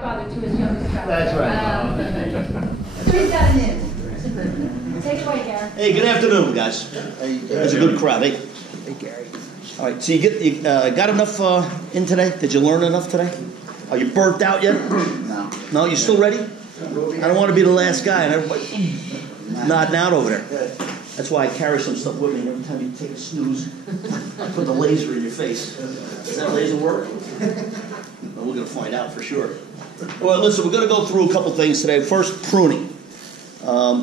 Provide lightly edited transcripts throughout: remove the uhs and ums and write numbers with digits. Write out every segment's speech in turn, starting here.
Father to his youngest child. That's right. So he's got an in. Take it away, Gary. Hey, good afternoon, guys. It's a good crowd. Hey, Gary. all right. So you got enough in today? Did you learn enough today? Are you burnt out yet? No. No, you still ready? I don't want to be the last guy and everybody nodding out over there. That's why I carry some stuff with me. And every time you take a snooze, I put the laser in your face. Does that laser work? Well, we're going to find out for sure. Well, listen, we're going to go through a couple things today. First, pruning. For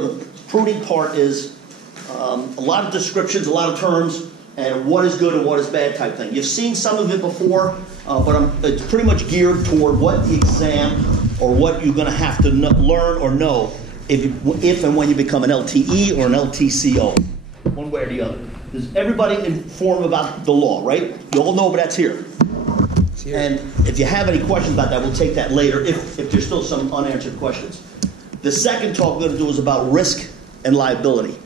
the pruning part is a lot of descriptions, a lot of terms, and what is good and what is bad type thing. You've seen some of it before, but it's pretty much geared toward what the exam or what you're going to have to learn or know if and when you become an LTE or an LTCO, one way or the other. Is everybody informed about the law, right? You all know, but that's here. And if you have any questions about that, we'll take that later if there's still some unanswered questions. The second talk we're going to do is about risk and liability.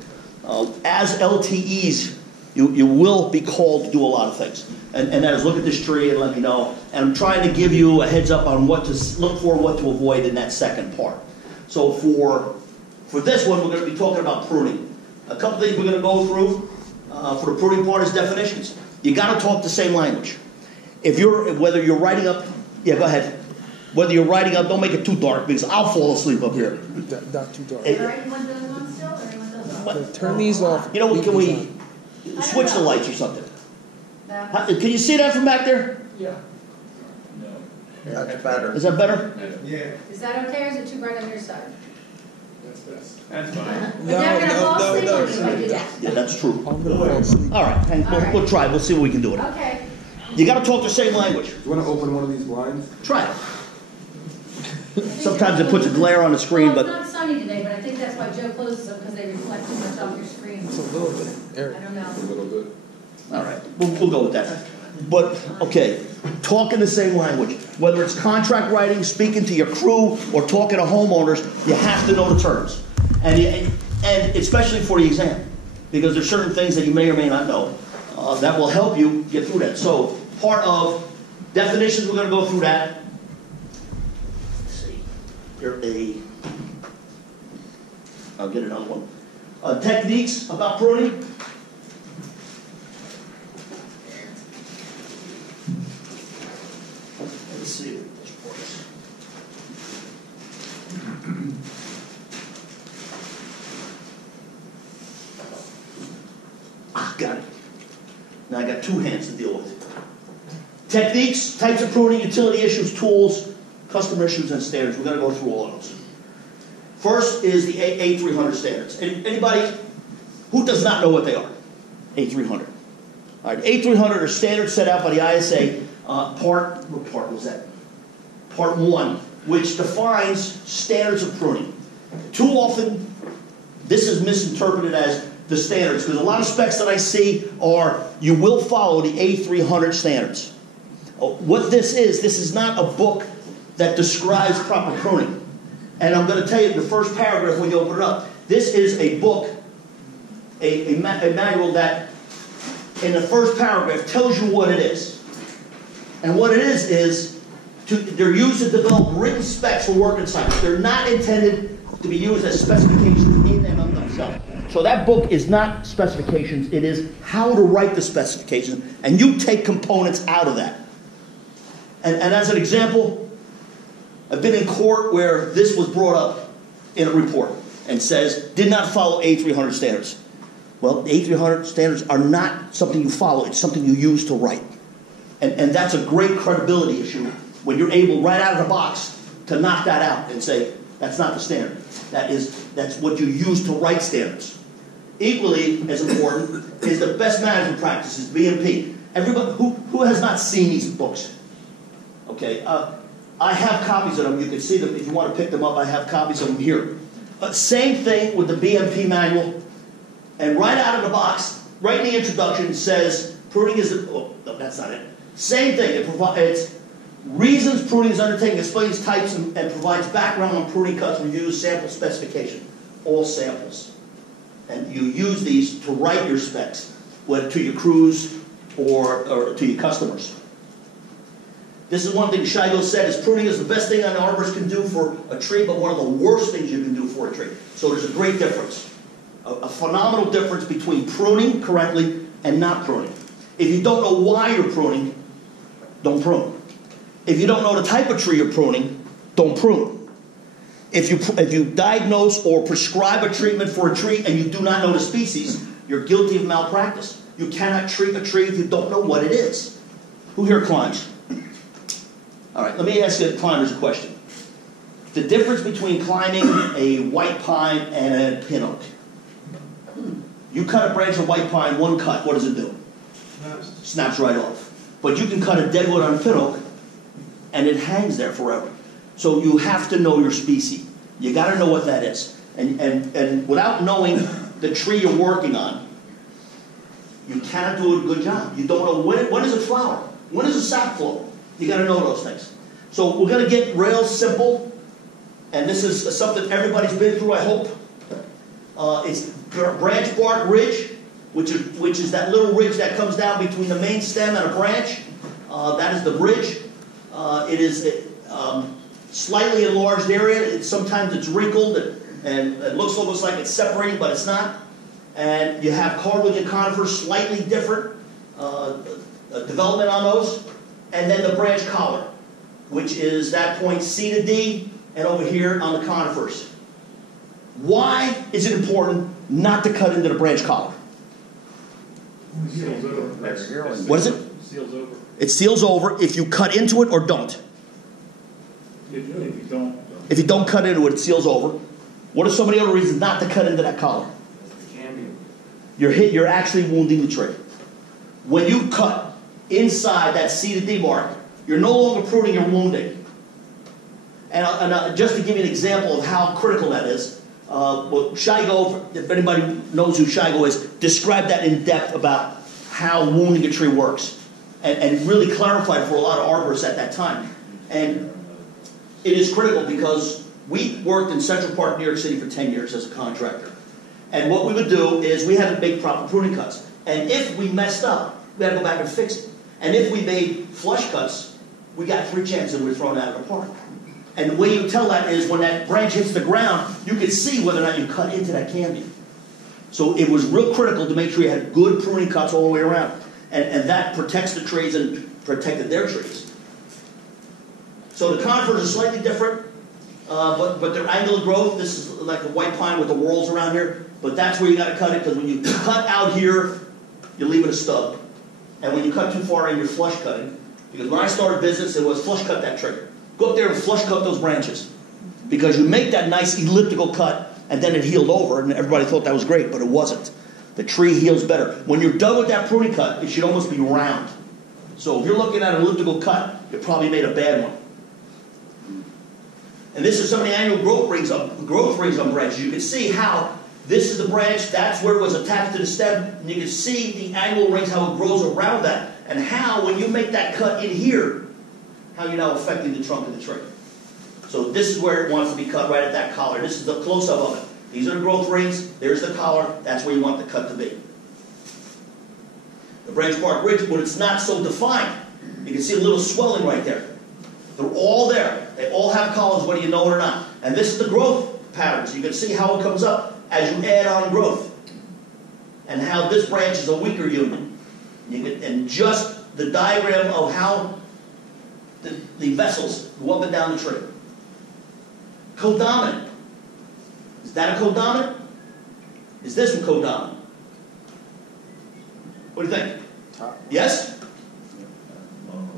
As LTEs, you will be called to do a lot of things. And that is look at this tree and let me know. And I'm trying to give you a heads up on what to look for, what to avoid in that second part. So for this one, we're going to be talking about pruning. A couple things we're going to go through for the pruning part is definitions. You got to talk the same language. Whether you're writing up, yeah, go ahead. Whether you're writing up, don't make it too dark because I'll fall asleep up here. Not too dark. Everyone does one still, or everyone does one? Turn these off. You know, can we switch the lights or something? Can you see that from back there? Yeah. No. That's better. Is that better? Yeah. Is that okay, or is it too bright on your side? That's best. That's fine. No. Yeah, that's true. I'm going to fall asleep. All right, we'll try. We'll see what we can do with it. Okay. You got to talk the same language. You want to open one of these blinds? Try it. Sometimes it puts a glare on the screen, Well, but it's not sunny today, but I think that's why Joe closes them, because they reflect too much off your screen. It's a little bit. Eric. I don't know. A little bit. all right, we'll go with that. But, okay, talk in the same language. Whether it's contract writing, speaking to your crew, or talking to homeowners, you have to know the terms. And especially for the exam, because there's certain things that you may or may not know that will help you get through that. So, part of definitions, we're going to go through that. Let's see. I'll get another one. Techniques about pruning. Let's see what this works. Got it. Now I got two hands to deal with. Techniques, types of pruning, utility issues, tools, customer issues, and standards. We're going to go through all of those. First is the A300 standards. Anybody who does not know what they are? A300. All right, A300 are standards set out by the ISA. What part was that? Part 1, which defines standards of pruning. Too often, this is misinterpreted as the standards, because a lot of specs that I see are you will follow the A300 standards. What this is not a book that describes proper pruning. And I'm going to tell you in the first paragraph when you open it up, this is a book, a manual that in the first paragraph tells you what it is. And what it is they're used to develop written specs for working sites. They're not intended to be used as specifications in and of themselves. So that book is not specifications, it is how to write the specifications, and you take components out of that. And as an example, I've been in court where this was brought up in a report and says, did not follow A300 standards. Well, A300 standards are not something you follow, it's something you use to write. And that's a great credibility issue when you're able, right out of the box, to knock that out and say, that's not the standard. That's what you use to write standards. Equally as important is the best management practices, BMP. Everybody who has not seen these books? Okay, I have copies of them. You can see them if you want to pick them up. I have copies of them here. Same thing with the BMP manual. And right out of the box, right in the introduction, it says pruning is the. Oh, no, that's not it. Same thing. It's reasons pruning is undertaken, explains types, and provides background on pruning cuts, reviews, sample specification. All samples. And you use these to write your specs, whether to your crews or to your customers. This is one thing Shigo said, is pruning is the best thing an arborist can do for a tree, but one of the worst things you can do for a tree. So there's a great difference. A phenomenal difference between pruning correctly and not pruning. If you don't know why you're pruning, don't prune. If you don't know the type of tree you're pruning, don't prune. If you diagnose or prescribe a treatment for a tree and you do not know the species, you're guilty of malpractice. You cannot treat a tree if you don't know what it is. Who here climbs? All right, let me ask the climbers a question. The difference between climbing a white pine and a pin oak. You cut a branch of white pine, one cut, what does it do? Snaps right off. But you can cut a deadwood on a pin oak, and it hangs there forever. So you have to know your species. You got to know what that is. And without knowing the tree you're working on, you cannot do a good job. You don't know when is it flower? When is the sap flow? You got to know those things. So we're going to get real simple, and this is something everybody's been through, I hope. It's branch bark ridge, which is that little ridge that comes down between the main stem and a branch. That is the bridge. It is slightly enlarged area. Sometimes it's wrinkled and it looks almost like it's separating, but it's not. And you have hardwood and conifers, slightly different development on those. And then the branch collar, which is that point C to D, and over here on the conifers. Why is it important not to cut into the branch collar? Seals over. What is it? Seals over. It seals over if you cut into it or don't. If you don't. If you don't cut into it, it seals over. What are so many other reasons not to cut into that collar? You're actually wounding the tree. When you cut inside that C to D mark, you're no longer pruning, you're wounding. And just to give you an example of how critical that is, Shigo, if anybody knows who Shigo is, described that in depth about how wounding a tree works. And really clarified for a lot of arborists at that time. And it is critical because we worked in Central Park, New York City for 10 years as a contractor. And what we would do is we had to make proper pruning cuts. And if we messed up, we had to go back and fix it. And if we made flush cuts, we got 3 chances and we were thrown out of the park. And the way you tell that is when that branch hits the ground, you can see whether or not you cut into that cambium. So it was real critical to make sure you had good pruning cuts all the way around. And that protects the trees and protected their trees. So the conifers are slightly different, but their angle of growth, this is like a white pine with the whorls around here, but that's where you got to cut it, because when you cut out here, you're leaving a stub. And when you cut too far in, you're flush cutting. Because when I started business, it was flush cut that tree. Go up there and flush cut those branches. Because you make that nice elliptical cut, and then it healed over, and everybody thought that was great, but it wasn't. The tree heals better. When you're done with that pruning cut, it should almost be round. So if you're looking at an elliptical cut, you probably made a bad one. And this is some of the annual growth rings on branches. You can see how this is the branch, that's where it was attached to the stem, and you can see the annual rings, how it grows around that, and how when you make that cut in here, how you're now affecting the trunk of the tree. So this is where it wants to be cut, right at that collar. This is the close-up of it. These are the growth rings, there's the collar, that's where you want the cut to be. The branch bark ridge, when it's not so defined, you can see a little swelling right there. They're all there. They all have collars, whether you know it or not. And this is the growth patterns. You can see how it comes up as you add on growth. And how this branch is a weaker union. And just the diagram of how the vessels go up and down the tree. Codominant. Is that a codominant? Is this one codominant? What do you think? Yes?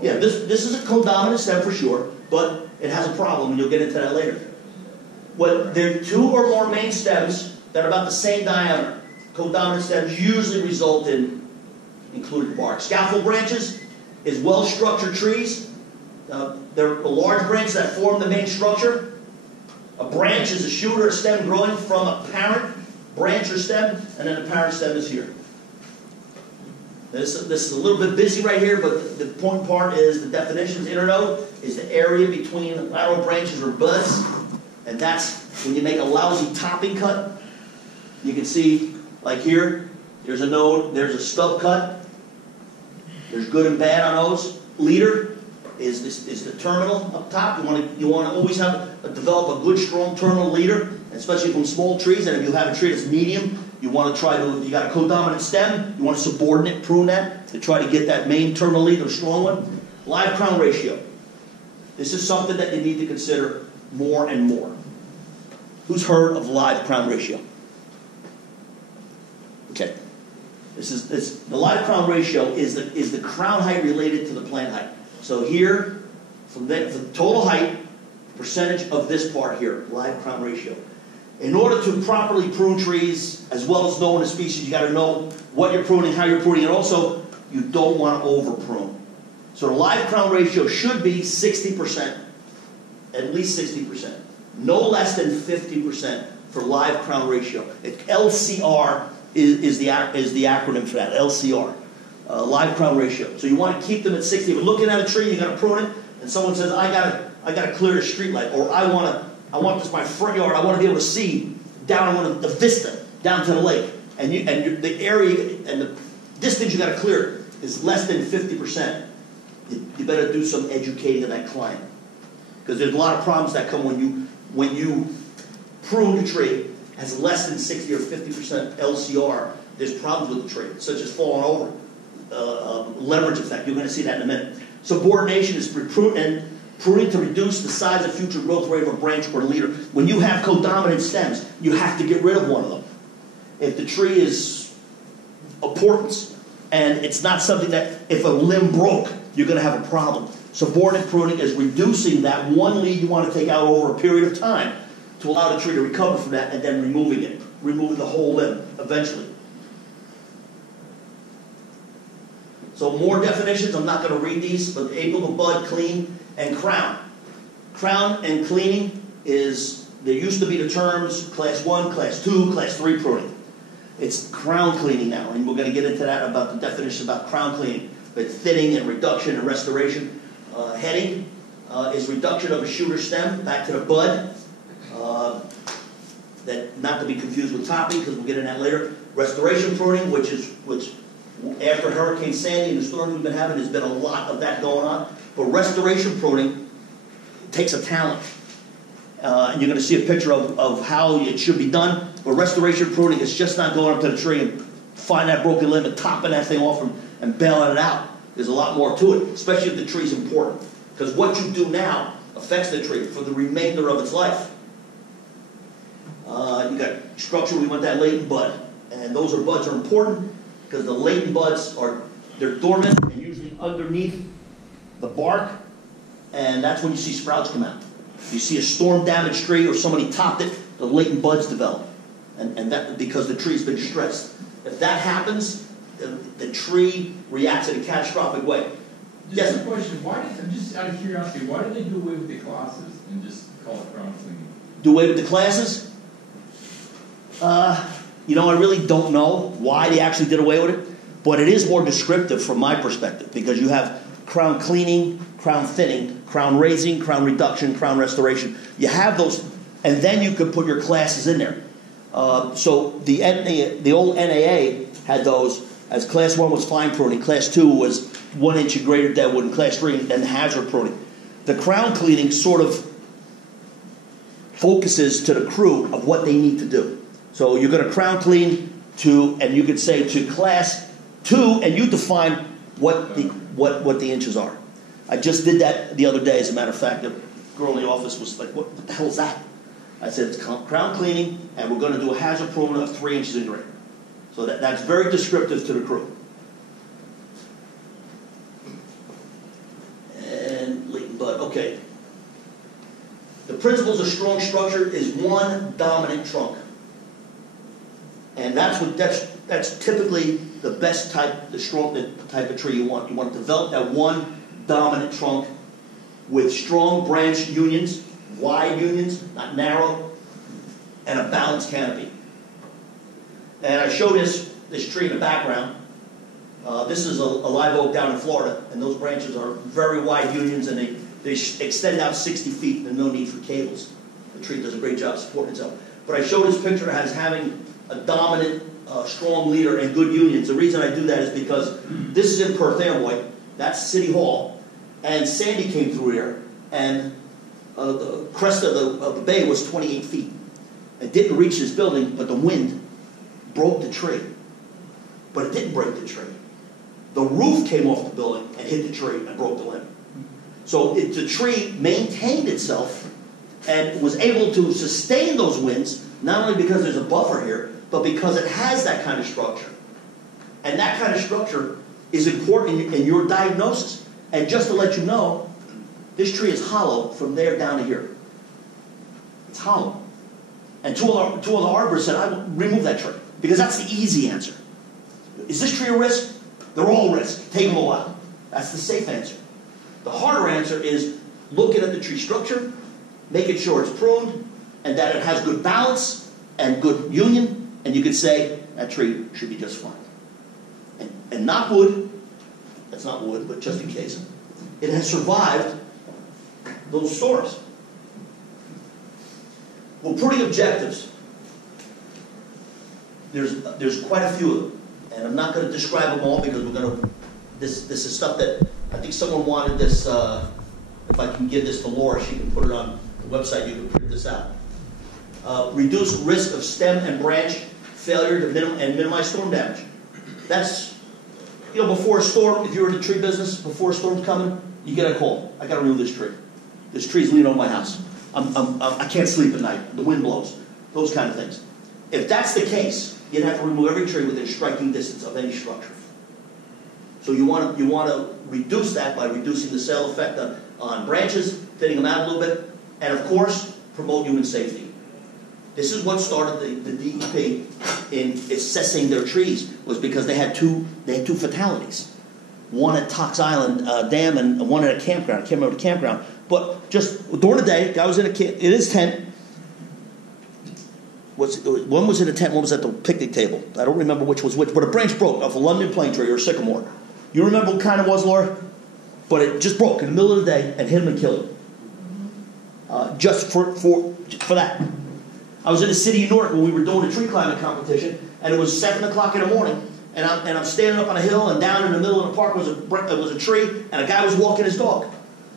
Yeah, this is a codominant stem for sure, but it has a problem, and you'll get into that later. Well, there are 2 or more main stems that are about the same diameter. Codominant stems usually result in included bark. Scaffold branches is well-structured trees. They're a large branch that form the main structure. A branch is a shoot or a stem growing from a parent branch or stem, and then the parent stem is here. This is a little bit busy right here, but the important part is the definitions. Internode is the area between lateral branches or buds, and that's when you make a lousy topping cut. You can see, like here, there's a node, there's a stub cut. There's good and bad on those. Leader, is the terminal up top. You want to always develop a good, strong terminal leader, especially from small trees. And if you have a tree that's medium, you want to you got a codominant stem, you want to subordinate prune that to try to get that main terminal leader, a strong one. Live crown ratio. This is something that you need to consider more and more. Who's heard of live crown ratio? Okay. The live crown ratio is the crown height related to the plant height. So here, from the total height, percentage of this part here, live crown ratio. In order to properly prune trees, as well as knowing the species, you got to know what you're pruning, how you're pruning, and also you don't want to over prune. So the live crown ratio should be 60%, at least 60%. No less than 50% for live crown ratio. LCR is the acronym for that, LCR, live crown ratio. So you want to keep them at 60. If you're looking at a tree, you got to prune it, and someone says, I got to clear the street light, or I want this my front yard. I want to be able to see down the vista down to the lake, and the area and the distance you got to clear is less than 50%. You better do some educating of that client, because there's a lot of problems that come when you prune the tree has less than 60 or 50% LCR. There's problems with the tree, such as falling over, leverage effect. You're going to see that in a minute. Subordination is pruning to reduce the size and future growth rate of a branch or leader. When you have codominant stems, you have to get rid of one of them. If the tree is importance, and it's not something that if a limb broke, you're going to have a problem. Subordinate pruning is reducing that one lead you want to take out over a period of time to allow the tree to recover from that, and then removing the whole limb eventually. So more definitions, I'm not going to read these, but able to bud, clean, and crown. Crown and cleaning there used to be the terms class 1, class 2, class 3 pruning. It's crown cleaning now, and we're going to get into that about the definition about crown cleaning. But thinning and reduction and restoration. Heading is reduction of a shooter stem back to the bud. That not to be confused with topping, because we'll get into that later. Restoration pruning, which after Hurricane Sandy and the storms we've been having, there's been a lot of that going on. But restoration pruning takes a talent. And you're going to see a picture of how it should be done. But restoration pruning is just not going up to the tree and find that broken limb and topping that thing off and bailing it out. There's a lot more to it, especially if the tree's important. Because what you do now affects the tree for the remainder of its life. You got structure, we want that latent bud. And buds are important because the latent buds they're dormant and usually underneath the bark. And that's when you see sprouts come out. If you see a storm-damaged tree or somebody topped it, the latent buds develop. And that because the tree's been stressed. If that happens, the tree reacts in a catastrophic way. Just a question, I'm just out of curiosity, why do they do away with the classes and just call it crown cleaning? Do away with the classes? I really don't know why they actually did away with it, but it is more descriptive from my perspective, because you have crown cleaning, crown thinning, crown raising, crown reduction, crown restoration. You have those, and then you could put your classes in there. So the old NAA had those, as class 1 was fine pruning, class 2 was 1 inch and greater deadwood, and class 3 then hazard pruning. The crown cleaning sort of focuses to the crew of what they need to do. So you're going to crown clean and you could say to class 2, and you define what the inches are. I just did that the other day, as a matter of fact. The girl in the office was like, what the hell is that? I said, it's crown cleaning, and we're going to do a hazard pruning of 3 inches and greater. So that's very descriptive to the crew. And latent bud, okay. The principles of strong structure is one dominant trunk. And that's typically the best type, the type of tree you want. You want to develop that one dominant trunk with strong branch unions, wide unions, not narrow, and a balanced canopy. And I show this tree in the background. This is a live oak down in Florida, and those branches are very wide unions, and they extend out 60 feet. There's no need for cables. The tree does a great job supporting itself. But I show this picture as having a dominant, strong leader and good unions. The reason I do that is because this is in Perth, Amboy. That's City Hall. and Sandy came through here, and the crest of the bay was 28 feet. It didn't reach this building, but the wind broke the tree. But it didn't break the tree. The roof came off the building and hit the tree and broke the limb. So the tree maintained itself and was able to sustain those winds, not only because there's a buffer here, but because it has that kind of structure. And that kind of structure is important in your diagnosis. And just to let you know, this tree is hollow from there down to here. It's hollow. And two of the arborists said, I will remove that tree, because that's the easy answer. Is this tree a risk? They're all risks. Take them all out. That's the safe answer. The harder answer is looking at the tree structure, making sure it's pruned, and that it has good balance and good union, and you could say that tree should be just fine. And not wood, that's not wood, but just in case, it has survived those storms. Well, pruning objectives. There's quite a few of them, and I'm not going to describe them all because we're going to. This is stuff that I think someone wanted this. If I can give this to Laura, she can put it on the website. You can print this out. Reduce risk of stem and branch failure to minimize storm damage. That's, before a storm. If you're in the tree business, before a storm's coming, you get a call. I got to remove this tree. This tree's leaning on my house. I can't sleep at night. The wind blows. Those kind of things. If that's the case, you'd have to remove every tree within striking distance of any structure. So you want to reduce that by reducing the cell effect on branches, thinning them out a little bit, and of course, promote human safety. This is what started the DEP in assessing their trees, was because they had two fatalities. One at Tox Island Dam and one at a campground. I can't remember the campground. But just during the day, guy was in his tent. One was in a tent, one was at the picnic table. I don't remember which was which, but a branch broke off a London plane tree or a sycamore. You remember what kind it was, Laura? But it just broke in the middle of the day and hit him and killed him. Just for that. I was in the city of Newark when we were doing a tree climbing competition, and it was 7 o'clock in the morning, and I'm standing up on a hill, and down in the middle of the park was a tree, and a guy was walking his dog.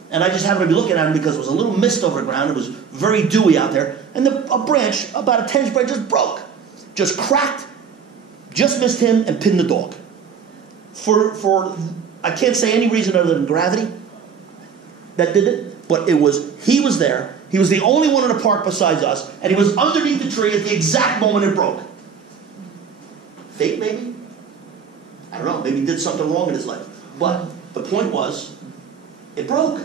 And I just happened to be looking at him because there was a little mist over the ground. It was very dewy out there. And a branch, about a 10-inch branch, just broke. Just cracked. Just missed him and pinned the dog. For I can't say any reason other than gravity that did it. But he was there. He was the only one in the park besides us. And he was underneath the tree at the exact moment it broke. Fate, maybe? I don't know. Maybe he did something wrong in his life. But the point was, it broke.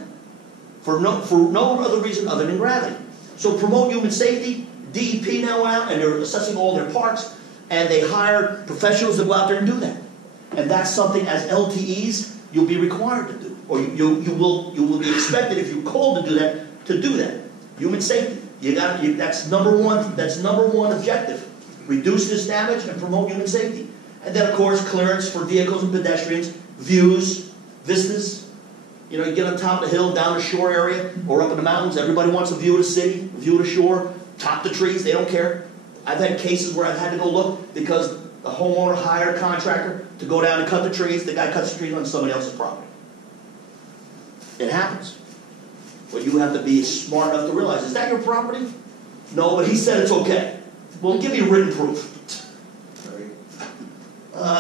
For no other reason other than gravity. So promote human safety. DEP now went out and they're assessing all their parks, and they hire professionals to go out there and do that. And that's something as LTEs you'll be required to do, or you will be expected, if you're called to do that. Human safety. That's number one. That's number one objective. Reduce this damage and promote human safety. And then of course clearance for vehicles and pedestrians, views, vistas. You get on top of the hill, down the shore area, or up in the mountains. Everybody wants a view of the city, a view of the shore, top the trees. They don't care. I've had cases where I've had to go look because the homeowner hired a contractor to go down and cut the trees. The guy cuts the trees on somebody else's property. It happens. But you have to be smart enough to realize, is that your property? No, but he said it's okay. Well, give me written proof.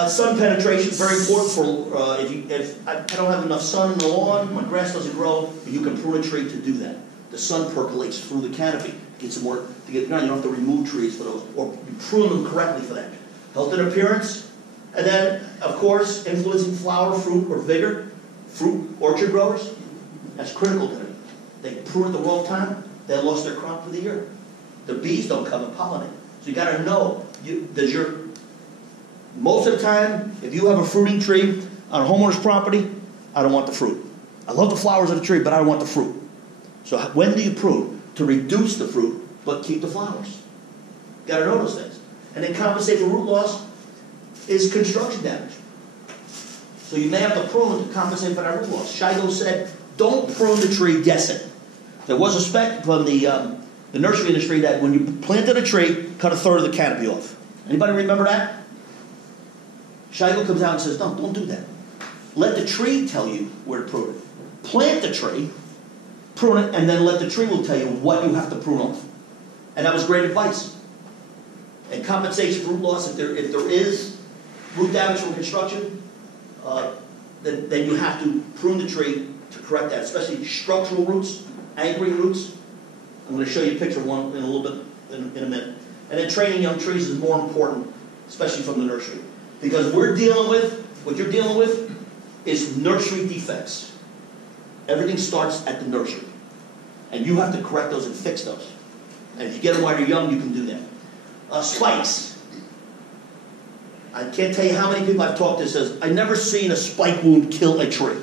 Sun penetration is very important for if I don't have enough sun in the lawn, my grass doesn't grow, you can prune a tree to do that. The sun percolates through the canopy, gets some more to get ground. You don't have to remove trees for those, or you prune them correctly for that. Health and appearance, and then of course influencing flower, fruit, or vigor. Fruit orchard growers, that's critical to them. They prune at the wrong time, they lost their crop for the year. The bees don't come and pollinate, so you got to know most of the time, if you have a fruiting tree on a homeowner's property, I don't want the fruit. I love the flowers of the tree, but I don't want the fruit. So when do you prune? To reduce the fruit, but keep the flowers. Got to know those things. And then compensate for root loss is construction damage. So you may have to prune to compensate for that root loss. Shigo said, don't prune the tree guessing. There was a spec from the nursery industry that when you planted a tree, cut a third of the canopy off. Anybody remember that? Shigo comes out and says, no, don't do that. Let the tree tell you where to prune it. plant the tree, prune it, and then let the tree will tell you what you have to prune off. And that was great advice. And compensation for root loss, if there is root damage from construction, then you have to prune the tree to correct that, especially structural roots, anchoring roots. I'm going to show you a picture of one in a little bit in a minute. And then training young trees is more important, especially from the nursery. Because what you're dealing with is nursery defects. Everything starts at the nursery. And you have to correct those and fix those. And if you get them while you're young, you can do that. Spikes. I can't tell you how many people I've talked to says, I've never seen a spike wound kill a tree.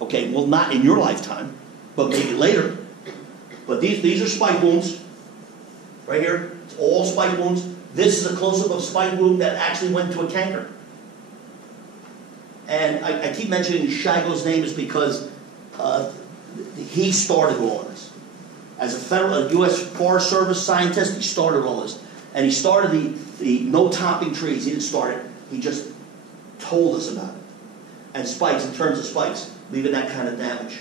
Okay, well, not in your lifetime, but maybe later. But these are spike wounds. Right here, it's all spike wounds. This is a close-up of spike wound that actually went to a canker. And I keep mentioning Shigo's name is because he started all of this. As a U.S. Forest Service scientist, he started all this. And he started the no topping trees. He didn't start it. He just told us about it. And spikes, in terms of spikes, leaving that kind of damage.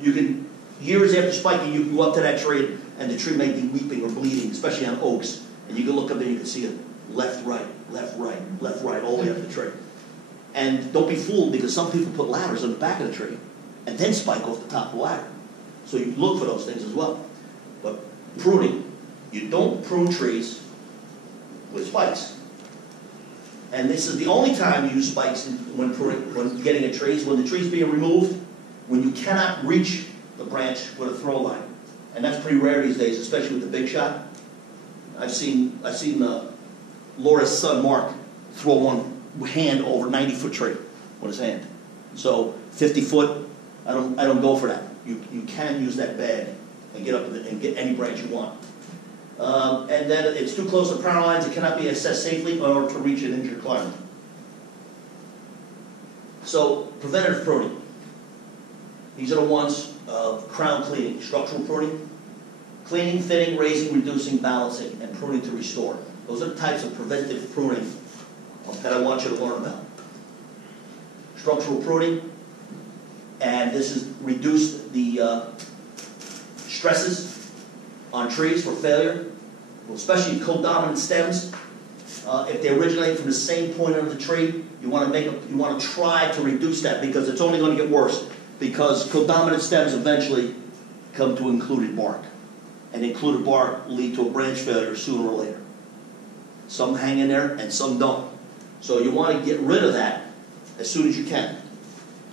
You can, years after spiking, you can go up to that tree and the tree may be weeping or bleeding, especially on oaks. And you can look up and you can see it left, right, left, right, left, right, all the way up the tree. And don't be fooled, because some people put ladders on the back of the tree and then spike off the top of the ladder. So you look for those things as well. But pruning, you don't prune trees with spikes. And this is the only time you use spikes when pruning, when getting a tree, is when the tree's being removed, when you cannot reach the branch with a throw line. And that's pretty rare these days, especially with the big shot. I've seen Laura's son Mark throw one hand over a 90-foot tree with his hand. So 50 foot, I don't go for that. You can use that bag and get up and get any branch you want. And then it's too close to power lines, it cannot be accessed safely or to reach an injured climber. So preventative pruning. These are the ones of crown cleaning, structural pruning, cleaning, thinning, raising, reducing, balancing, and pruning to restore. Those are the types of preventive pruning that I want you to learn about. Structural pruning, and this has reduced the stresses on trees for failure, especially codominant stems. If they originate from the same point of the tree, you want to try to reduce that, because it's only going to get worse. Because codominant stems eventually come to included bark, and included bark will lead to a branch failure sooner or later. Some hang in there, and some don't. So you want to get rid of that as soon as you can.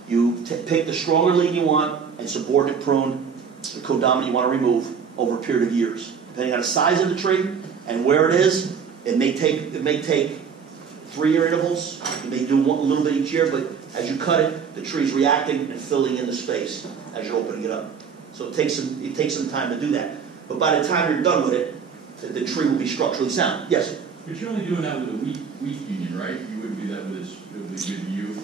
You pick the stronger lead you want and subordinate prune the codominant you want to remove over a period of years. Depending on the size of the tree and where it is, it may take 3-year intervals. You may do a little bit each year, but as you cut it, the tree's reacting and filling in the space as you're opening it up. So it takes some time to do that. But by the time you're done with it, the tree will be structurally sound. Yes? But you're only doing that with a wheat union, right? You wouldn't do that with you.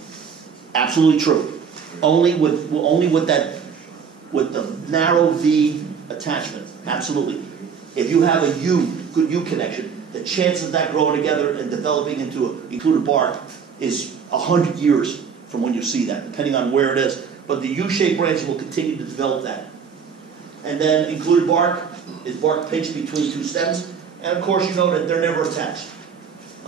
Absolutely true. Only with the narrow V attachment. Absolutely. If you have a good U connection, the chances of that growing together and developing into an included bark is 100 years from when you see that, depending on where it is. But the U-shaped branches will continue to develop that. And then included bark is bark pinched between two stems. And of course, you know that they're never attached.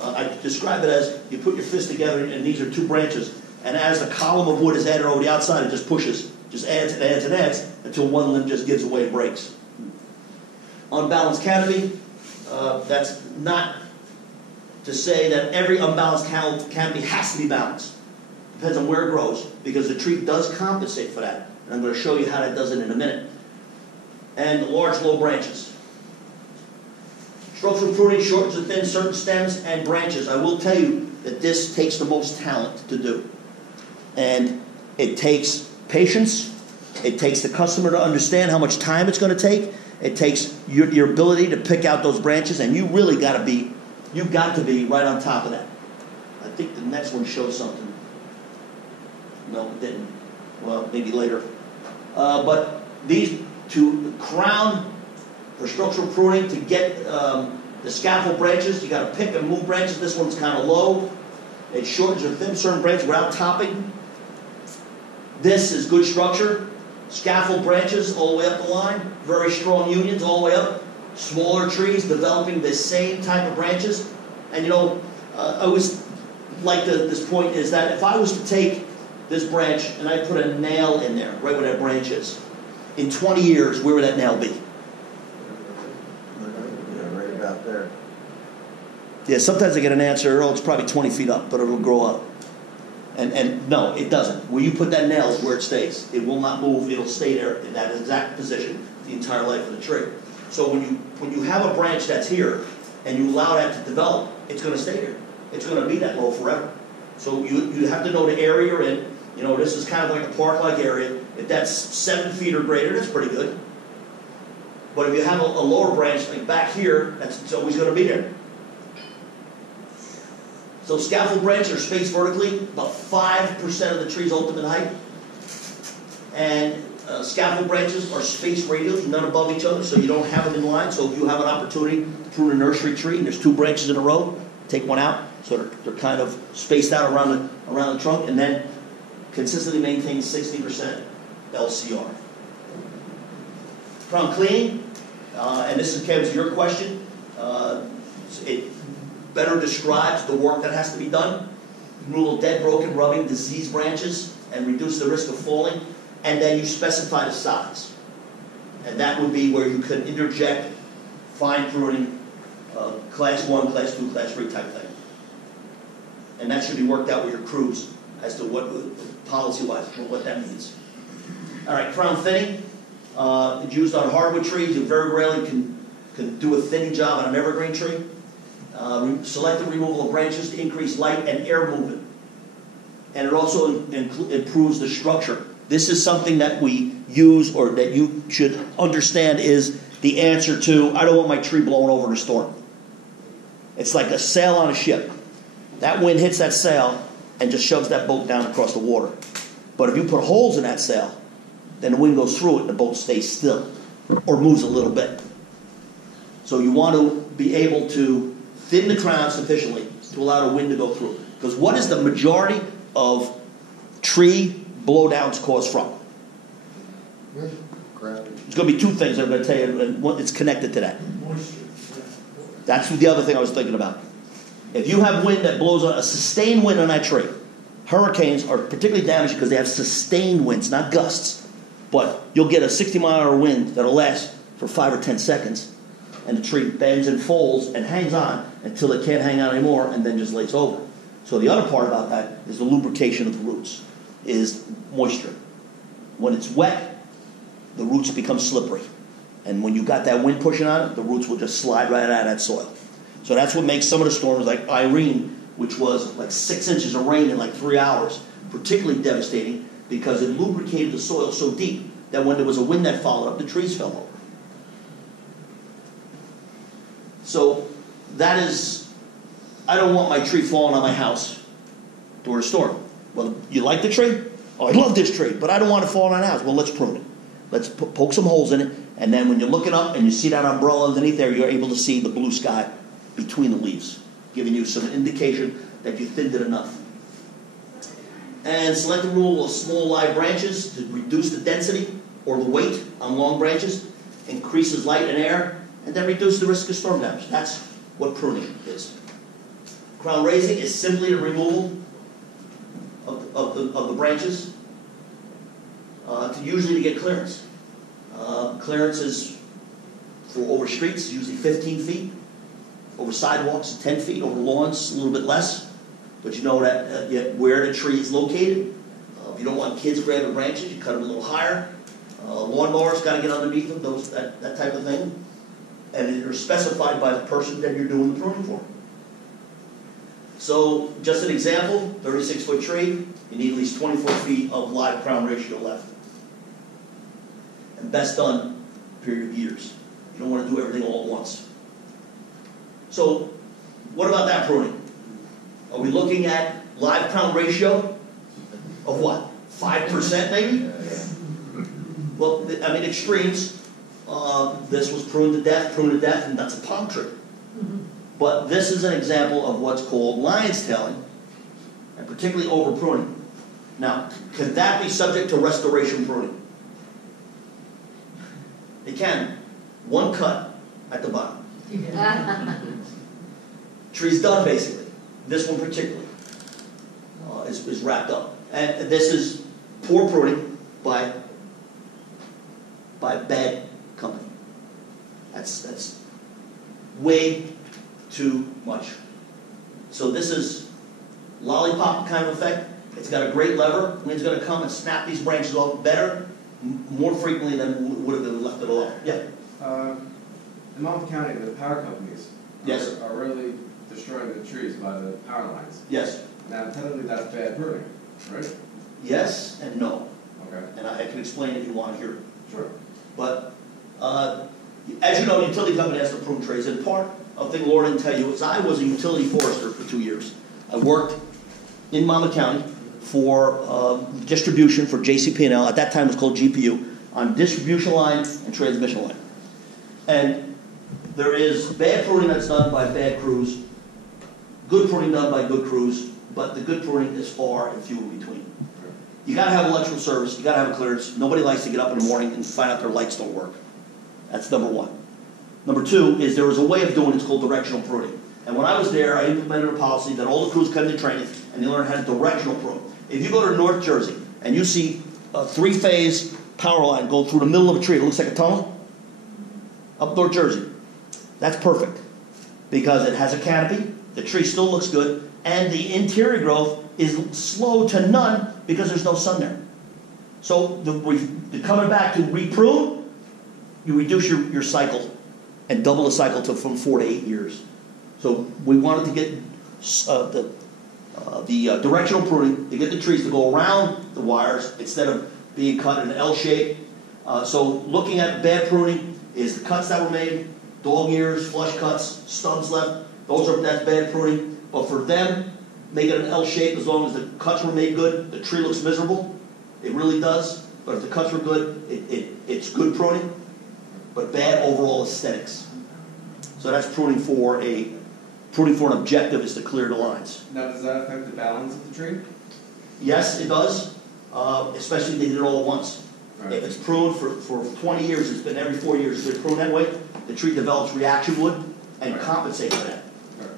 I describe it as you put your fist together, and these are two branches. And as the column of wood is added over the outside, it just pushes, just adds and adds and adds until one limb just gives away and breaks. Unbalanced canopy, that's not to say that every unbalanced canopy has to be balanced. Depends on where it grows, because the tree does compensate for that. And I'm going to show you how that does it in a minute. And large, low branches. Structural pruning shortens and thins certain stems and branches. I will tell you that this takes the most talent to do. And it takes patience. It takes the customer to understand how much time it's going to take. It takes your ability to pick out those branches, and you really got to be right on top of that. I think the next one shows something. No, it didn't. Well, maybe later. But these to crown for structural pruning, to get the scaffold branches, you got to pick and move branches. This one's kind of low. It shortens or thins certain branches without topping. This is good structure, scaffold branches all the way up the line, very strong unions all the way up, smaller trees developing the same type of branches. And you know, I always like this point is that if I was to take this branch and I put a nail in there, right where that branch is, in 20 years, where would that nail be? Yeah, right about there. Yeah, sometimes I get an answer, oh, it's probably 20 feet up, but it'll grow up. And no, it doesn't. Where you put that nail is where it stays. It will not move. It'll stay there in that exact position the entire life of the tree. So when you have a branch that's here and you allow that to develop, it's going to stay there. It's going to be that low forever. So you have to know the area you're in. You know, this is kind of like a park-like area. If that's 7 feet or greater, that's pretty good. But if you have a lower branch like back here, it's always going to be there. So scaffold branches are spaced vertically, about 5% of the tree's ultimate height. And scaffold branches are spaced radially, none above each other, so you don't have them in line. So if you have an opportunity to prune a nursery tree and there's 2 branches in a row, take one out. So they're kind of spaced out around the trunk, and then consistently maintain 60% LCR. Crown cleaning, and this is Kev's your question. It better describes the work that has to be done. Removal of dead, broken, rubbing, diseased branches, and reduce the risk of falling. And then you specify the size. And that would be where you could interject fine pruning, class 1, class 2, class 3 type thing. And that should be worked out with your crews as to what, policy-wise, what that means. All right, crown thinning. It's used on hardwood trees. You very rarely can do a thinning job on an evergreen tree. Selective removal of branches to increase light and air movement. And it also improves the structure. This is something that we use, or that you should understand is the answer to, I don't want my tree blown over in a storm. It's like a sail on a ship. That wind hits that sail and just shoves that boat down across the water. But if you put holes in that sail, then the wind goes through it and the boat stays still or moves a little bit. So you want to be able to thin the crown sufficiently to allow the wind to go through. Because what is the majority of tree blowdowns caused from? Gravity. It's going to be 2 things I'm going to tell you, and it's connected to that. Moisture. That's the other thing I was thinking about. If you have wind that blows on a sustained wind on that tree, hurricanes are particularly damaging because they have sustained winds, not gusts. But you'll get a 60-mile-an-hour wind that'll last for 5 or 10 seconds, and the tree bends and folds and hangs on until it can't hang on anymore and then just lays over. So the other part about that is the lubrication of the roots, is moisture. When it's wet, the roots become slippery. And when you got that wind pushing on it, the roots will just slide right out of that soil. So that's what makes some of the storms like Irene, which was like 6 inches of rain in like 3 hours, particularly devastating because it lubricated the soil so deep that when there was a wind that followed up, the trees fell over. So that is, I don't want my tree falling on my house during a storm. Well, you like the tree? Oh, I love this tree, but I don't want it falling on the house. Well, let's prune it. Let's poke some holes in it, and then when you're looking up and you see that umbrella underneath there, you're able to see the blue sky between the leaves, giving you some indication that you thinned it enough. And select the removal of small live branches to reduce the density or the weight on long branches, increases light and air, and then reduce the risk of storm damage. That's what pruning is. Crown raising is simply the removal of the branches, usually to get clearance. Clearance is for over streets, usually 15 feet. Over sidewalks, 10 feet. Over lawns, a little bit less. But you know that where the tree is located. If you don't want kids grabbing branches, you cut them a little higher. Lawnmowers got to get underneath them, that type of thing. And they're specified by the person that you're doing the pruning for. So, just an example, 36-foot tree, you need at least 24 feet of live crown ratio left. And best done, period of years. You don't want to do everything all at once. So, what about that pruning? Are we looking at live crown ratio of what? 5% maybe? Well, I mean, extremes. This was pruned to death, and that's a palm tree. But this is an example of what's called lion's tailing, and particularly over pruning. Now, can that be subject to restoration pruning? It can. One cut at the bottom. Tree's done, basically. This one particularly is wrapped up. And this is poor pruning by bad company. That's way too much. So this is lollipop kind of effect. It's got a great lever. Wind's going to come and snap these branches off better, more frequently than would have been left it alone. Yeah. In Monmouth County, the power companies Yes. are really destroying the trees by the power lines. Yes. Now, technically, that's bad pruning, right? Yes and no. Okay. And I can explain if you want to hear it. Sure. But as you know, the utility company has to prune trees. And part of the thing Laura didn't tell you is I was a utility forester for 2 years. I worked in Monmouth County for distribution for JCP&L. At that time it was called GPU, on distribution line and transmission line. And there is bad pruning that's done by bad crews, good pruning done by good crews, but the good pruning is far and few in between. You got to have electrical service. You got to have a clearance. Nobody likes to get up in the morning and find out their lights don't work. That's number one. Number two is there is a way of doing it. It's called directional pruning. And when I was there, I implemented a policy that all the crews come to training and they learn how to directional prune. If you go to North Jersey and you see a three-phase power line go through the middle of a tree, it looks like a tunnel, up North Jersey, that's perfect because it has a canopy, the tree still looks good, and the interior growth is slow to none because there's no sun there. So the coming back to reprune, you reduce your cycle and double the cycle from 4 to 8 years. So we wanted to get the directional pruning to get the trees to go around the wires instead of being cut in an L shape. So looking at bad pruning is the cuts that were made, dog ears, flush cuts, stubs left. That's bad pruning. But for them, make it an L shape as long as the cuts were made good. The tree looks miserable. It really does. But if the cuts were good, it's good pruning, but bad overall aesthetics. So that's pruning for an objective is to clear the lines. Now, does that affect the balance of the tree? Yes, it does, especially if they did it all at once. Right. If it's pruned for 20 years, it's been every 4 years, it's been pruned that way, the tree develops reaction wood and Right. compensates for that. Right.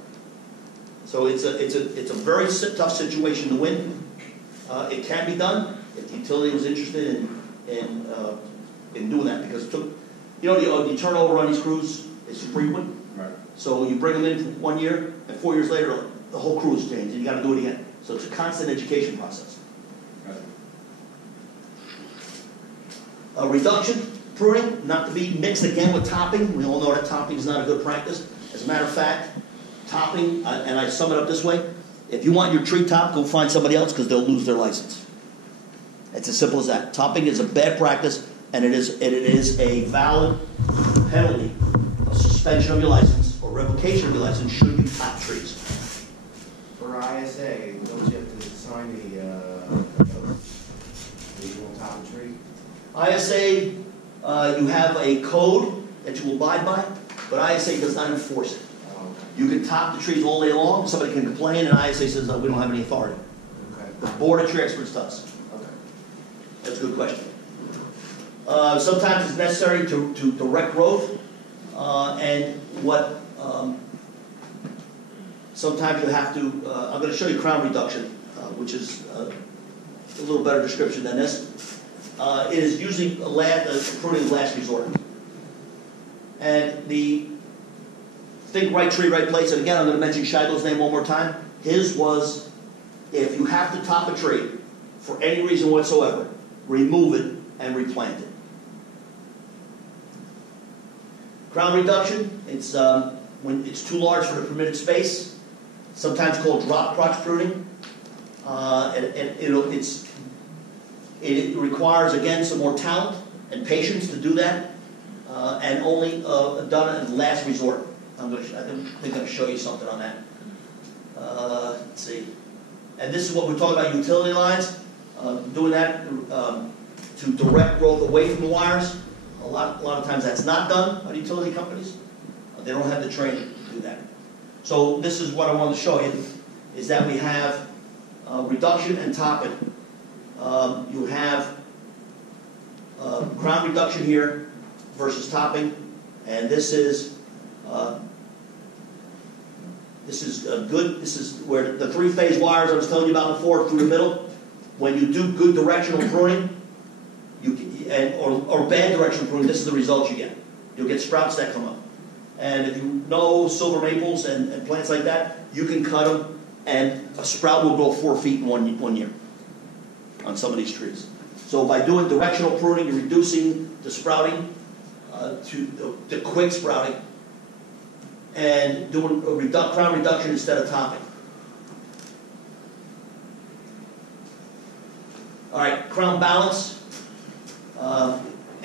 So it's a very tough situation to win. It can be done if the utility was interested in doing that because it took, the turnover on these crews is frequent. Right. So you bring them in for 1 year, and 4 years later, the whole crew has changed, and you got to do it again. So it's a constant education process. Right. Reduction, pruning, not to be mixed again with topping. We all know that topping is not a good practice. As a matter of fact, topping, and I sum it up this way, if you want your tree top, go find somebody else because they'll lose their license. It's as simple as that. Topping is a bad practice, and it is a valid penalty of suspension of your license or revocation of your license should you top trees. For ISA, don't you have to sign the visual top of tree? ISA, you have a code that you will abide by, but ISA does not enforce it. Oh, okay. You can top the trees all day long, somebody can complain, and ISA says, no, we don't have any authority. Okay. The Board of Tree Experts does. Okay. That's a good question. Sometimes it's necessary to direct growth, and what sometimes you have to, I'm going to show you crown reduction, which is a little better description than this. It is usually pruning of last resort. And think right tree, right place, and again I'm going to mention Shiloh's name one more time. His was, if you have to top a tree for any reason whatsoever, remove it and replant it. Crown reduction, it's when it's too large for the permitted space, sometimes called drop crotch pruning. It requires, again, some more talent and patience to do that, and only done in last resort. I think I'm going to show you something on that. Let's see. And this is what we're talking about, utility lines. Doing that to direct growth away from the wires. A lot of times that's not done by utility companies. They don't have the training to do that. So this is what I wanted to show you, is that we have reduction and topping. You have crown reduction here versus topping, and this is good. This is where the three-phase wires I was telling you about before through the middle. When you do good directional pruning, or bad directional pruning, this is the result you get. You'll get sprouts that come up. And if you know silver maples and plants like that, you can cut them, and a sprout will grow 4 feet in one year on some of these trees. So by doing directional pruning, you're reducing the sprouting to the quick sprouting, and doing a crown reduction instead of topping. All right, crown balance.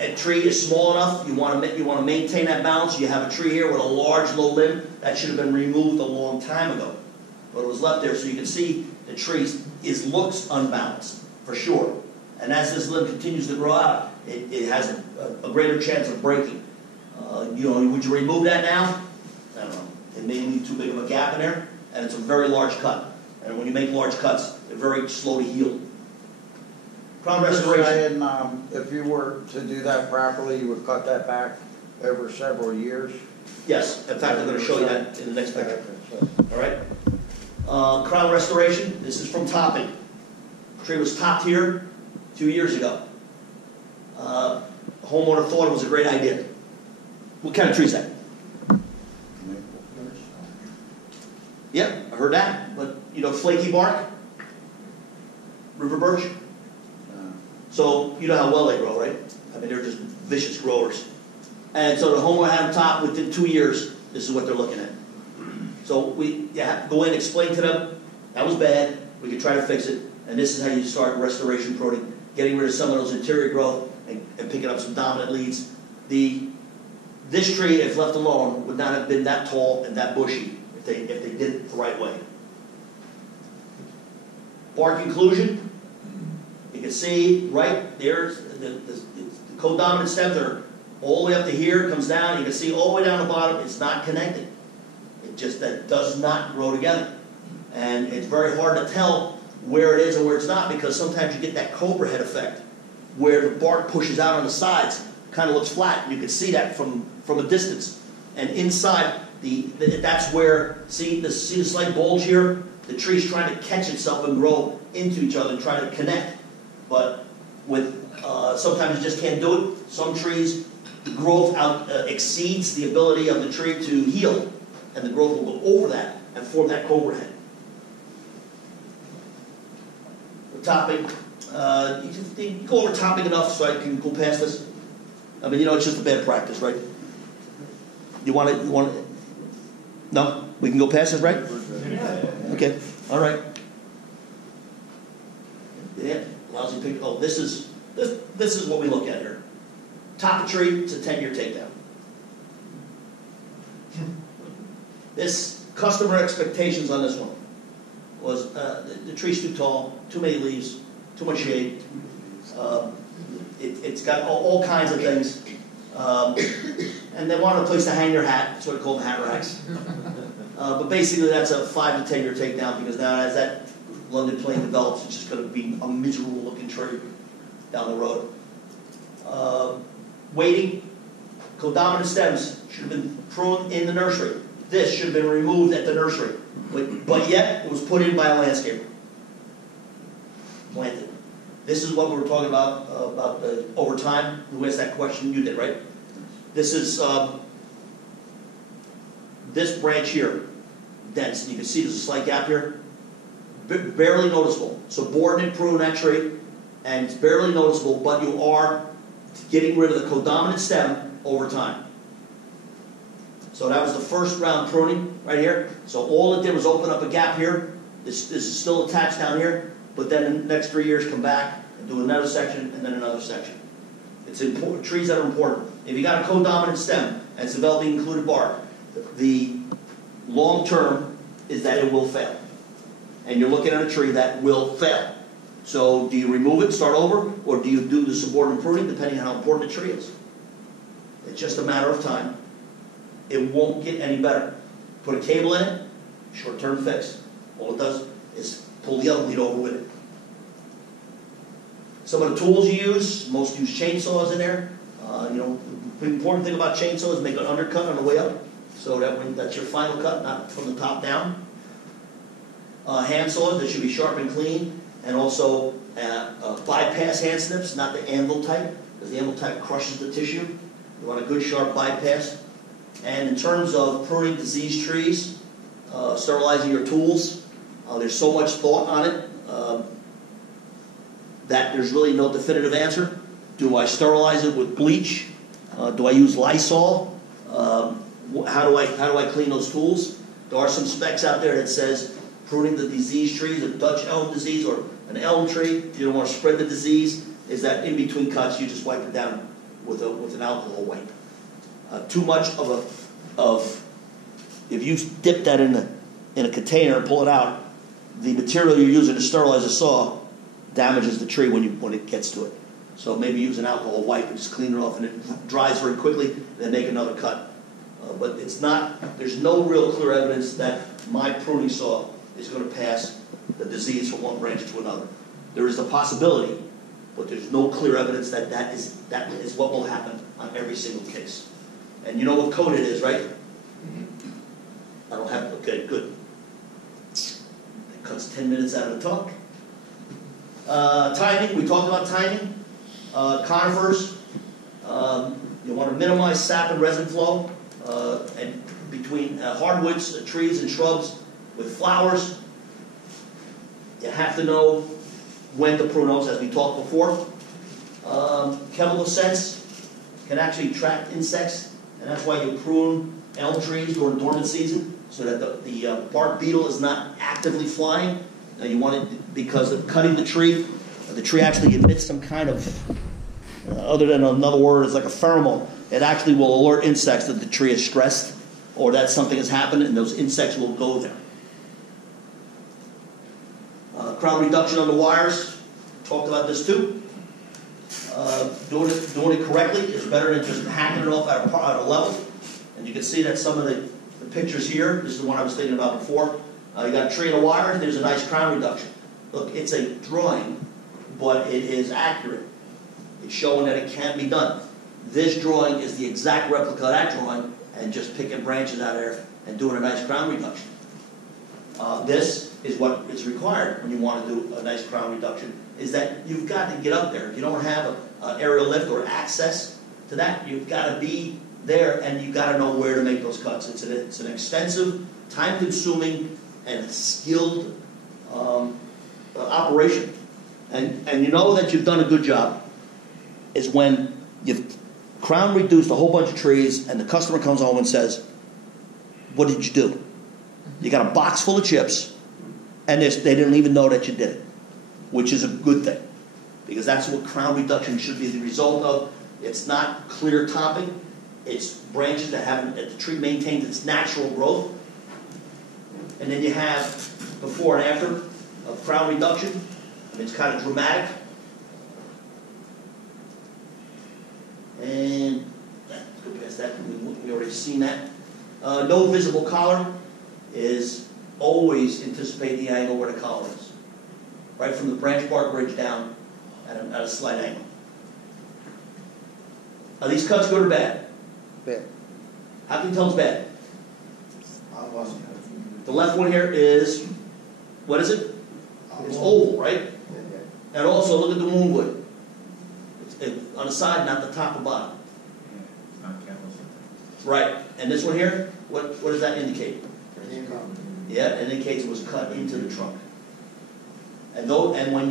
A tree is small enough. You want to maintain that balance. You have a tree here with a large low limb that should have been removed a long time ago, but it was left there so you can see the tree looks unbalanced for sure. And as this limb continues to grow out, it has a greater chance of breaking. Would you remove that now? I don't know. It may leave too big of a gap in there, and it's a very large cut. And when you make large cuts, they're very slow to heal. Crown restoration. Saying, if you were to do that properly, you would cut that back over several years? Yes. In fact, I'm going to show you that in the next picture. All right. Crown restoration. This is from topping. The tree was topped here 2 years ago. The homeowner thought it was a great idea. What kind of tree is that? Yeah, I heard that. But, flaky bark? River birch? So, you know how well they grow, right? I mean, they're just vicious growers. And so the homeowner had them topped within 2 years. This is what they're looking at. So you have to go in and explain to them, that was bad. We could try to fix it. And this is how you start restoration pruning, getting rid of some of those interior growth and picking up some dominant leads. This tree, if left alone, would not have been that tall and that bushy if they did it the right way. Bark inclusion. You can see right there, the codominant stems are all the way up to here, comes down. You can see all the way down the bottom, it's not connected. That does not grow together. And it's very hard to tell where it is and where it's not, because sometimes you get that cobra head effect where the bark pushes out on the sides, kind of looks flat. And you can see that from a distance. And inside, that's where, see the slight bulge here? The tree's trying to catch itself and grow into each other and try to connect. But sometimes you just can't do it. Some trees, the growth exceeds the ability of the tree to heal, and the growth will go over that and form that cobra head. The topping, you go over topping enough so I can go past this. I mean, it's just a bad practice, right? You want it? No? We can go past this, right? Okay, all right. Yeah, lousy picture. Oh, this is what we look at here. Top of tree, it's a 10-year takedown. This customer expectations on this one was the tree's too tall, too many leaves, too much shade. It's got all kinds of things, and they wanted a place to hang their hat. That's what they call them, hat racks. But basically, that's a 5 to 10 year takedown, because now as that London plane develops, it's just going to be a miserable looking tree down the road. Waiting, codominant stems should have been pruned in the nursery. This should have been removed at the nursery, but yet it was put in by a landscaper. Planted. This is what we were talking about over time. Who asked that question? You did, right? This is this branch here, dense. And you can see there's a slight gap here. Barely noticeable. Subordinate prune that tree, and it's barely noticeable, but you are getting rid of the codominant stem over time. So that was the first round pruning right here. So all it did was open up a gap here. This is still attached down here, but then in the next 3 years come back and do another section and then another section. It's important. Trees that are important. If you got a codominant stem and it's developing included bark, the long term is that it will fail. And you're looking at a tree that will fail. So do you remove it, start over, or do you do the subordinate pruning, depending on how important the tree is? It's just a matter of time. It won't get any better. Put a cable in it, short-term fix. All it does is pull the other lead over with it. Some of the tools you use, most use chainsaws in there. The important thing about chainsaws is make an undercut on the way up, so that's your final cut, not from the top down. Hand saws, that should be sharp and clean, and also bypass hand snips, not the anvil type, because the anvil type crushes the tissue. You want a good sharp bypass. And in terms of pruning diseased trees, sterilizing your tools, there's so much thought on it that there's really no definitive answer. Do I sterilize it with bleach? Do I use Lysol? How do I clean those tools? There are some specs out there that says pruning the diseased trees, a Dutch elm disease or an elm tree, if you don't want to spread the disease, is that in between cuts you just wipe it down with an alcohol wipe. Too much of if you dip that in a container and pull it out, the material you're using to sterilize a saw damages the tree when it gets to it. So maybe use an alcohol wipe and just clean it off, and it dries very quickly, and then make another cut. But there's no real clear evidence that my pruning saw is going to pass the disease from one branch to another. There is the possibility, but there's no clear evidence that that is what will happen on every single case. And you know what code it is, right? I don't have, okay, good. That cuts 10 minutes out of the talk. Timing, we talked about timing. Conifers, you want to minimize sap and resin flow, and between hardwoods, trees, and shrubs with flowers. You have to know when to prune those, as we talked before. Chemical scents can actually attract insects, and that's why you prune elm trees during dormant season, so that the bark beetle is not actively flying. Now you want it, because of cutting the tree actually emits some kind of, other than another word, it's like a pheromone. It actually will alert insects that the tree is stressed or that something has happened, and those insects will go there. Crown reduction on the wires, talked about this too. Doing it correctly is better than just hacking it off at a level. And you can see that some of the pictures here, this is the one I was thinking about before. You got a tree and a wire, and there's a nice crown reduction. Look, it's a drawing, but it is accurate. It's showing that it can be done. This drawing is the exact replica of that drawing, and just picking branches out of there and doing a nice crown reduction. This is what is required when you want to do a nice crown reduction, is that you've got to get up there. If you don't have an aerial lift or access to that, you've got to be there, and you've got to know where to make those cuts. It's an extensive, time-consuming, and skilled operation. And you know that you've done a good job is when you've crown reduced a whole bunch of trees and the customer comes home and says, what did you do? You got a box full of chips, and they didn't even know that you did it, which is a good thing, because that's what crown reduction should be the result of. It's not clear topping. It's branches that the tree maintains its natural growth. And then you have before and after of crown reduction. I mean, it's kind of dramatic. And let's go past that. We already seen that. No visible collar is always anticipate the angle where the collar is. Right from the branch bark bridge down at a slight angle. Are these cuts good or bad? Bad. How can you tell it's bad? The left one here is, what is it? It's oval, right? And also, look at the moonwood. It's on the side, not the top or bottom. Not countless. Right. And this one here, what does that indicate? Yeah, it indicates it was cut into the trunk. And when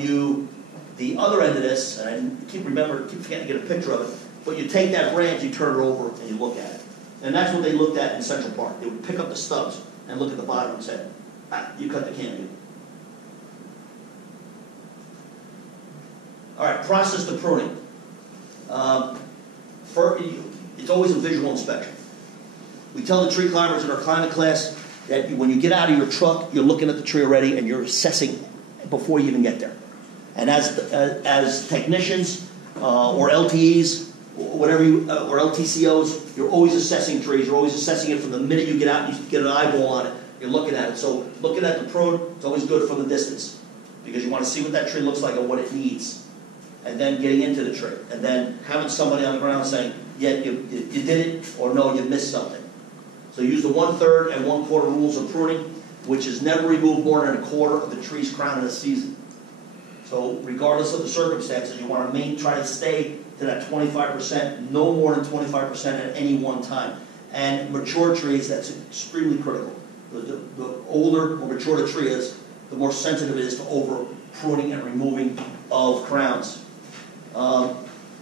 the other end of this, and I keep forgetting to get a picture of it, but you take that branch, you turn it over, and you look at it. And that's what they looked at in Central Park. They would pick up the stubs and look at the bottom and say, you cut the canopy. All right, process the pruning. It's always a visual inspection. We tell the tree climbers in our climate class that when you get out of your truck, you're looking at the tree already and you're assessing before you even get there. And as technicians or LTEs, whatever or LTCOs, you're always assessing trees. You're always assessing it from the minute you get out. You get an eyeball on it. You're looking at it. So looking at the prune, it's always good from the distance, because you want to see what that tree looks like and what it needs. and then getting into the tree, and then having somebody on the ground saying, yeah, you did it, or no, you missed something. So use the 1/3 and 1/4 rules of pruning, which is never remove more than 1/4 of the tree's crown in a season. So regardless of the circumstances, you want to try to stay to that 25%, no more than 25% at any one time. And mature trees, that's extremely critical. The older or mature the tree is, the more sensitive it is to over pruning and removing of crowns.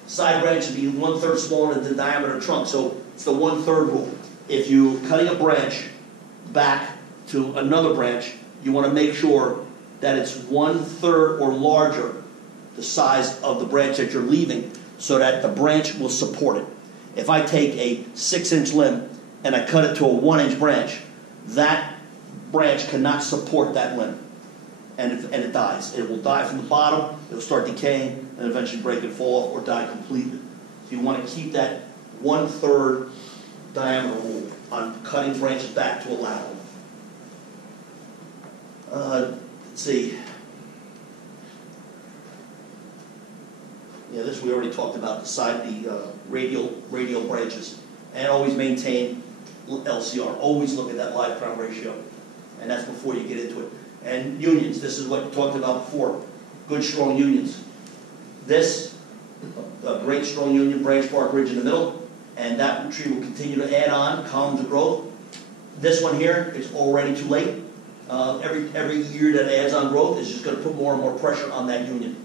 Side branch should be 1/3 smaller than the diameter trunk, so it's the 1/3 rule. If you're cutting a branch back to another branch, you want to make sure that it's 1/3 or larger the size of the branch that you're leaving, so that the branch will support it. If I take a 6-inch limb and I cut it to a 1-inch branch, that branch cannot support that limb, and it dies. It will die from the bottom, it will start decaying, and eventually break and fall off or die completely. So you want to keep that 1/3 diameter rule on cutting branches back to a lateral. Let's see. Yeah, this we already talked about, the radial branches. And always maintain LCR. Always look at that live crown ratio. And that's before you get into it. And unions, this is what we talked about before. Good, strong unions. This, a great, strong union, branch, bark, ridge in the middle. And that tree will continue to add on columns of growth. This one here is already too late. Every year that adds on growth is just going to put more and more pressure on that union.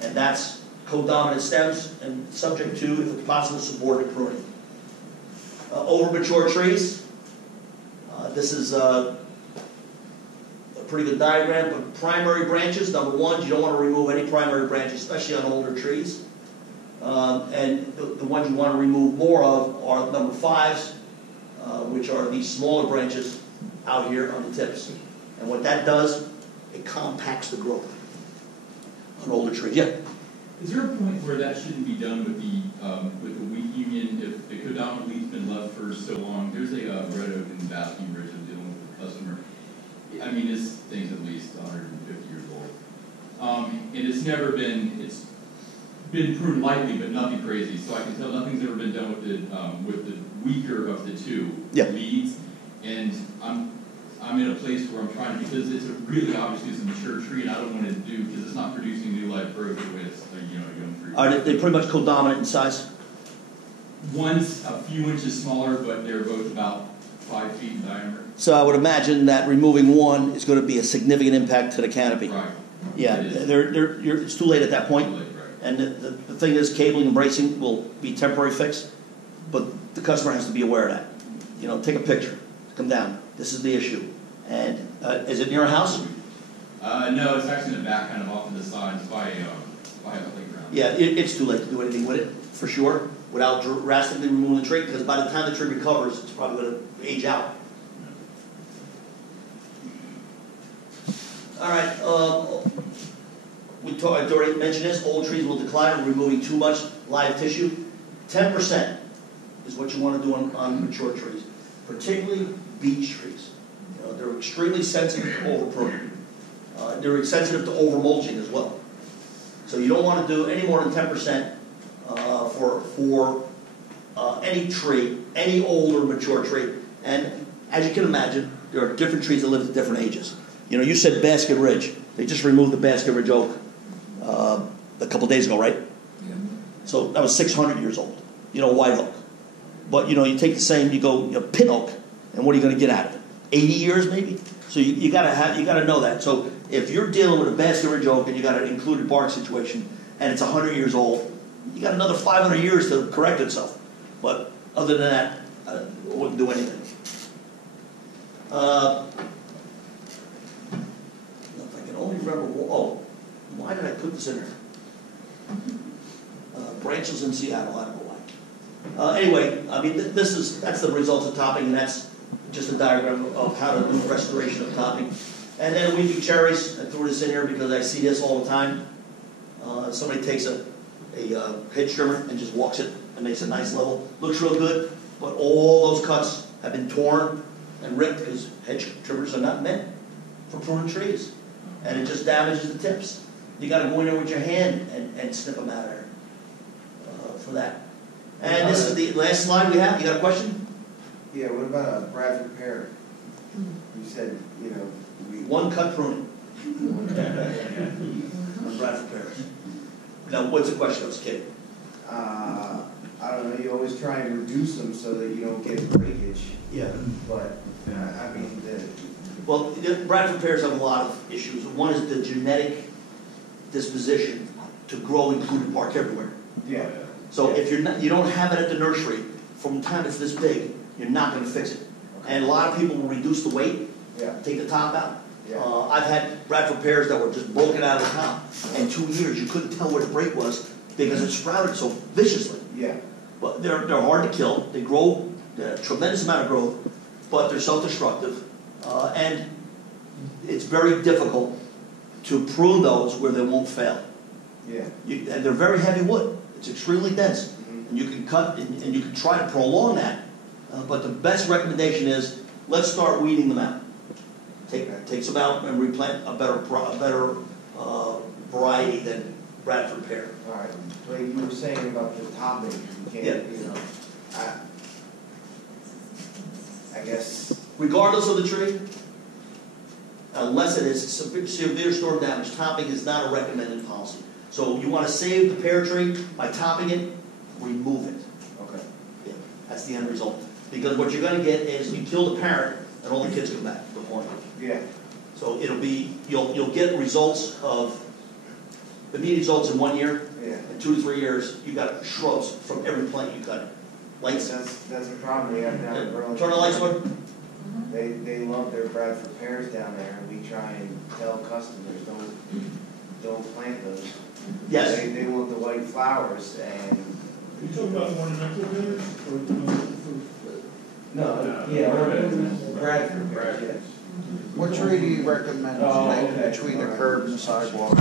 And that's codominant stems and subject to, if possible, subordinate pruning. Over mature trees. This is a pretty good diagram, but primary branches, number one, you don't want to remove any primary branches, especially on older trees. And the ones you want to remove more of are number 5s, which are these smaller branches out here on the tips. And what that does, it compacts the growth on older trees. Yeah? Is there a point where that shouldn't be done with the wheat union if the codominant wheat's been left for so long? There's a red oak in Basking Ridge I'm dealing with a customer. I mean, this thing's at least 150 years old. And it's been pruned lightly, but nothing crazy. So I can tell nothing's ever been done with the weaker of the two leads. And I'm in a place where I'm trying to, because it's really obviously it's a mature tree, and I don't want to do, because it's not producing new live growth the way it's a young tree. Are they pretty much codominant in size? One's a few inches smaller, but they're both about 5 feet in diameter. So I would imagine that removing one is going to be a significant impact to the canopy. Right. Yeah, it's too late at that point. Too late, right. And the thing is, cabling and bracing will be temporary fix, but the customer has to be aware of that. Take a picture, come down. This is the issue. And is it near a house? No, it's actually in the back, kind of off to the side. It's by a playground. Yeah, it's too late to do anything with it, for sure, without drastically removing the tree, because by the time the tree recovers, it's probably going to age out. All right, I already mentioned this. Old trees will decline from removing too much live tissue. 10% is what you want to do on mature trees, particularly beech trees. They're extremely sensitive to over pruning. They're sensitive to over mulching as well. So you don't want to do any more than 10% for any tree, any older mature tree. And as you can imagine, there are different trees that live at different ages. You said Basket Ridge. They just removed the Basket Ridge oak a couple days ago, right? Yeah. So that was 600 years old. White oak. But you take the same, you go pin oak, and what are you going to get out of it? 80 years maybe. So you got to know that. So if you're dealing with a Basket Ridge oak and you got an included bark situation, and it's 100 years old, you got another 500 years to correct itself. But other than that, I wouldn't do anything. If I can only remember. Why did I put this in there? Branches in Seattle. I don't know why. Anyway, I mean, that's the results of topping, and that's just a diagram of how to do restoration of topping. And then weeping cherries. I threw this in here because I see this all the time. Somebody takes a hedge trimmer and just walks it and makes a nice level. Looks real good, but all those cuts have been torn and ripped because hedge trimmers are not meant for pruning trees. And it just damages the tips. You gotta go in there with your hand and snip them out of there, for that. And this is the last slide we have, you got a question? Yeah, what about a Bradford pear? You said, you know, One cut pruning. On Bradford pears. Now, what's the question, I was kidding. I don't know, you always try and reduce them so that you don't get breakage, Yeah. but, I mean, Well, the Bradford pears have a lot of issues. One is the genetic disposition to grow included bark everywhere. yeah, So if you don't have it at the nursery, from the time it's this big, you're not gonna fix it. And a lot of people will reduce the weight, yeah, take the top out. yeah. I've had Bradford pears that were just broken out of the top. In 2 years, you couldn't tell where the break was because it sprouted so viciously. Yeah, But they're hard to kill. They grow a tremendous amount of growth, but they're self-destructive. And it's very difficult to prune those where they won't fail. yeah. And they're very heavy wood. It's extremely dense. Mhm. And you can cut and you can try to prolong that. But the best recommendation is let's start weeding them out. Take some out and replant a better variety than Bradford pear. All right, but you were saying about the topping, you can't, Yeah. you know, I guess, Regardless of the tree, unless it is severe storm damage, topping is not a recommended policy. So you want to save the pear tree by topping it, remove it. okay, Yeah, that's the end result. Because what you're going to get is you kill the parent and all the kids come back to the point. yeah, So it'll be, you'll get results of, immediate results in 1 year. yeah. In 2 to 3 years, you got shrubs from every plant you cut. Lights. That's a problem we have down in Burlington. Turn the lights on. They love their Bradford pears down there, and we try and tell customers, don't plant those. Yes. They want the white flowers, and, You talking about ornamental pears or no, yeah, Bradford pears, yeah. What tree do you recommend Oh, planting okay. between the All right. curb and the sidewalk?